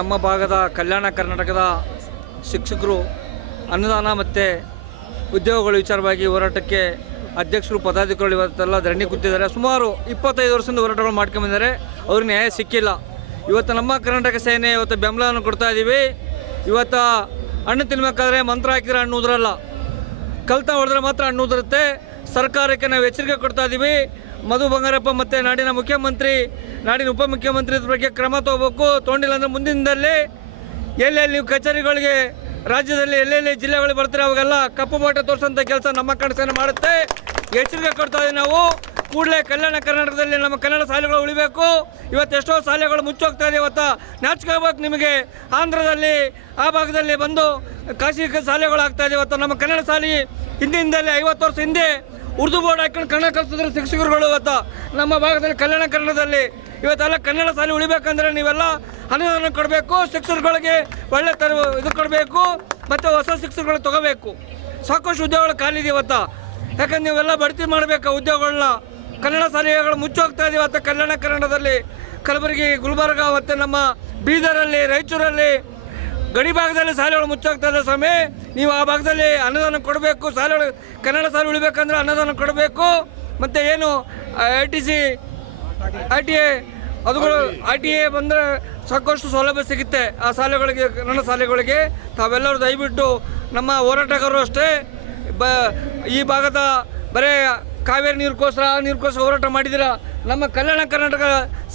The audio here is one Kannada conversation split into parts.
ನಮ್ಮ ಭಾಗದ ಕಲ್ಯಾಣ ಕರ್ನಾಟಕದ ಶಿಕ್ಷಕರು ಅನುದಾನ ಮತ್ತು ಉದ್ಯೋಗಗಳ ವಿಚಾರವಾಗಿ ಹೋರಾಟಕ್ಕೆ ಅಧ್ಯಕ್ಷರು, ಪದಾಧಿಕಾರಿಗಳು ಇವತ್ತೆಲ್ಲ ಧರಣಿ ಕೂತಿದ್ದಾರೆ. ಸುಮಾರು ಇಪ್ಪತ್ತೈದು ವರ್ಷದಿಂದ ಹೋರಾಟಗಳು ಮಾಡ್ಕೊಂಬಂದಿದ್ದಾರೆ ಅವ್ರಿಗೆ ನ್ಯಾಯ ಸಿಕ್ಕಿಲ್ಲ. ಇವತ್ತು ನಮ್ಮ ಕರ್ನಾಟಕ ಸೇನೆ ಇವತ್ತು ಬೆಂಬಲವನ್ನು ಕೊಡ್ತಾ ಇದ್ದೀವಿ ಇವತ್ತು ಹಣ್ಣು ತಿನ್ಬೇಕಾದ್ರೆ ಮಂತ್ರ ಹಾಕಿದ್ರೆ ಹಣ್ಣು ಉದುರಲ್ಲ. ಕಲ್ತ ಹೊಡೆದ್ರೆ ಮಾತ್ರ ಹಣ್ಣು ಉದುರುತ್ತೆ. ಸರ್ಕಾರಕ್ಕೆ ನಾವು ಎಚ್ಚರಿಕೆ ಕೊಡ್ತಾ ಇದ್ದೀವಿ ಮಧು ಬಂಗಾರಪ್ಪ ಮತ್ತು ನಾಡಿನ ಮುಖ್ಯಮಂತ್ರಿ ನಾಡಿನ ಉಪಮುಖ್ಯಮಂತ್ರಿ ಬಗ್ಗೆ ಕ್ರಮ ತಗೋಬೇಕು. ತೊಗೊಂಡಿಲ್ಲ ಅಂದರೆ ಮುಂದಿನದಲ್ಲಿ ಎಲ್ಲೆಲ್ಲಿ ನೀವು ಕಚೇರಿಗಳಿಗೆ, ರಾಜ್ಯದಲ್ಲಿ ಎಲ್ಲೆಲ್ಲಿ ಜಿಲ್ಲೆಗಳಿಗೆ ಬರ್ತಾರೆ, ಅವಾಗೆಲ್ಲ ಕಪ್ಪು ಬಾಟ ತೋರಿಸೋಂಥ ಕೆಲಸ ನಮ್ಮ ಕನಸನ್ನು ಮಾಡುತ್ತೆ. ಎಚ್ಚರಿಕೆ ಕೊಡ್ತಾ ಇದ್ದೀವಿ ನಾವು. ಕೂಡಲೇ ಕಲ್ಯಾಣ ಕರ್ನಾಟಕದಲ್ಲಿ ನಮ್ಮ ಕನ್ನಡ ಶಾಲೆಗಳು ಉಳಿಬೇಕು. ಇವತ್ತು ಎಷ್ಟೋ ಶಾಲೆಗಳು ಮುಚ್ಚೋಗ್ತಾ ಇದೆ ಇವತ್ತು. ನಾಚಿಕೋಬೇಕು ನಿಮಗೆ. ಆಂಧ್ರದಲ್ಲಿ, ಆ ಭಾಗದಲ್ಲಿ ಬಂದು ಖಾಸಗಿ ಶಾಲೆಗಳು ಆಗ್ತಾ ಇದೆ ಇವತ್ತು. ನಮ್ಮ ಕನ್ನಡ ಶಾಲೆ ಹಿಂದಿನಿಂದಲೇ ಐವತ್ತು ವರ್ಷ ಹಿಂದೆ ಉರ್ದು ಬೋರ್ಡ್ ಹಾಕೊಂಡು ಕನ್ನಡ ಕಲಿಸಿದ್ರು ಶಿಕ್ಷಕರುಗಳು ಇವತ್ತು. ನಮ್ಮ ಭಾಗದಲ್ಲಿ ಕಲ್ಯಾಣ ಕನ್ನಡದಲ್ಲಿ ಇವತ್ತೆಲ್ಲ ಕನ್ನಡ ಶಾಲೆ ಉಳಿಬೇಕಂದ್ರೆ ನೀವೆಲ್ಲ ಅನುದಾನ ಕೊಡಬೇಕು, ಶಿಕ್ಷಕರುಗಳಿಗೆ ಒಳ್ಳೆ ತರ ಇದು ಕೊಡಬೇಕು ಮತ್ತು ಹೊಸ ಶಿಕ್ಷಕರುಗಳು ತಗೋಬೇಕು. ಸಾಕಷ್ಟು ಉದ್ಯೋಗಗಳು ಖಾಲಿ ಇದೆ ಇವತ್ತು? ಯಾಕಂದ್ರೆ ನೀವೆಲ್ಲ ಬಡ್ತಿ ಮಾಡಬೇಕು ಉದ್ಯೋಗಗಳನ್ನ ಕನ್ನಡ ಶಾಲೆಗಳು ಮುಚ್ಚೋಗ್ತಾ ಇದೆ ಇವತ್ತು ಕಲ್ಯಾಣ ಕನ್ನಡದಲ್ಲಿ? ಕಲಬುರಗಿ, ಗುಲ್ಬರ್ಗ ಮತ್ತು ನಮ್ಮ ಬೀದರಲ್ಲಿ, ರಾಯಚೂರಲ್ಲಿ ಗಡಿ ಭಾಗದಲ್ಲಿ ಶಾಲೆಗಳು ಮುಚ್ಚೋಗ್ತಾ ಇದೆ ಸ್ವಾಮಿ. ನೀವು ಆ ಭಾಗದಲ್ಲಿ ಅನುದಾನ ಕೊಡಬೇಕು, ಶಾಲೆಗಳು ಕನ್ನಡ ಶಾಲೆ ಉಳಿಬೇಕಂದ್ರೆ ಅನುದಾನ ಕೊಡಬೇಕು. ಮತ್ತು ಏನು I T C I T I ಅದುಗಳು I T I ಬಂದರೆ ಸಾಕಷ್ಟು ಸೌಲಭ್ಯ ಸಿಗುತ್ತೆ. ಆ ಶಾಲೆಗಳಿಗೆ, ನನ್ನ ಶಾಲೆಗಳಿಗೆ ತಾವೆಲ್ಲರೂ ದಯವಿಟ್ಟು ನಮ್ಮ ಹೋರಾಟಗಾರರು ಅಷ್ಟೇ, ಬ, ಈ ಭಾಗದ ಬರೇ ಕಾವೇರಿ ನೀರಿಗೋಸ್ಕರ, ಆ ನೀರಿಗೋಸ್ಕರ ಹೋರಾಟ ಮಾಡಿದ್ದೀರಾ? ನಮ್ಮ ಕಲ್ಯಾಣ ಕರ್ನಾಟಕ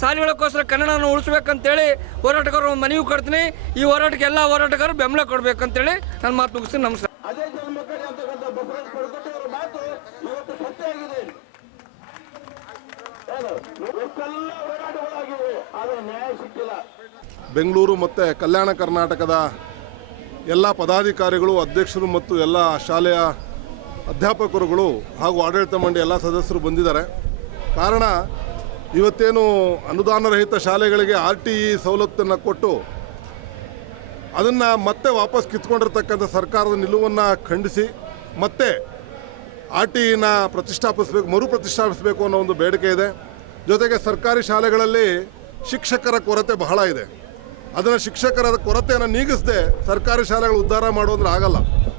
ಶಾಲೆಗಳಕ್ಕೋಸ್ಕರ ಕನ್ನಡವನ್ನು ಉಳಿಸ್ಬೇಕಂತೇಳಿ ಹೋರಾಟಗಾರರು ಮನವಿ ಕೊಡ್ತೀನಿ. ಈ ಹೋರಾಟಕ್ಕೆ ಎಲ್ಲ ಹೋರಾಟಗಾರರು ಬೆಂಬಲ ಕೊಡಬೇಕಂತೇಳಿ ನನ್ನ ಮಾತು ಮುಗಿಸ್ತೀನಿ. ನಮಸ್ಕಾರ. ಬೆಂಗಳೂರು ಮತ್ತು ಕಲ್ಯಾಣ ಕರ್ನಾಟಕದ ಎಲ್ಲ ಪದಾಧಿಕಾರಿಗಳು, ಅಧ್ಯಕ್ಷರು ಮತ್ತು ಎಲ್ಲ ಶಾಲೆಯ ಅಧ್ಯಾಪಕರುಗಳು ಹಾಗೂ ಆಡಳಿತ ಮಂಡಳಿ ಎಲ್ಲ ಸದಸ್ಯರು ಬಂದಿದ್ದಾರೆ. ಕಾರಣ, ಇವತ್ತೇನು ಅನುದಾನರಹಿತ ಶಾಲೆಗಳಿಗೆ ಆರ್ ಟಿ ಇ ಸವಲತ್ತನ್ನು ಕೊಟ್ಟು ಅದನ್ನು ಮತ್ತೆ ವಾಪಸ್ ಕಿತ್ಕೊಂಡಿರ್ತಕ್ಕಂಥ ಸರ್ಕಾರದ ನಿಲುವನ್ನು ಖಂಡಿಸಿ, ಮತ್ತೆ ಆರ್ ಟಿ ಇನ ಪ್ರತಿಷ್ಠಾಪಿಸಬೇಕು ಮರು ಪ್ರತಿಷ್ಠಾಪಿಸಬೇಕು ಅನ್ನೋ ಒಂದು ಬೇಡಿಕೆ ಇದೆ. ಜೊತೆಗೆ ಸರ್ಕಾರಿ ಶಾಲೆಗಳಲ್ಲಿ ಶಿಕ್ಷಕರ ಕೊರತೆ ಬಹಳ ಇದೆ. ಅದನ್ನು ಶಿಕ್ಷಕರ ಕೊರತೆಯನ್ನು ನೀಗಿಸದೆ ಸರ್ಕಾರಿ ಶಾಲೆಗಳು ಉದ್ಧಾರ ಮಾಡೋದ್ರೆ ಆಗಲ್ಲ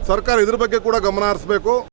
ಸರ್ಕಾರ ಇದ್ರ ಬಗ್ಗೆ ಕೂಡ ಗಮನ ಹರಿಸಬೇಕು.